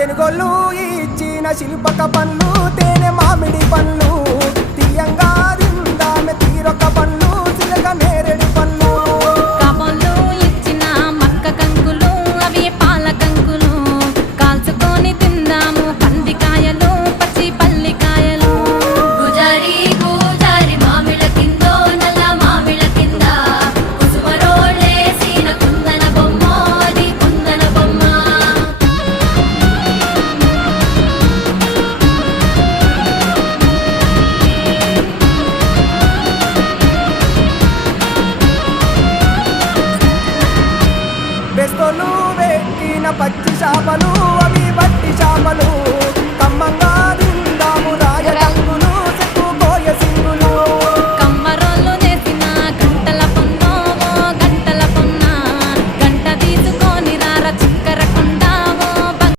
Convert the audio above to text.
తెనుగోళ్ళు ఇచ్చిన శిల్పక పండ్లు తేనె మామిడి పండ్లు తీయంగా తిందామె తీరొక పండ్లు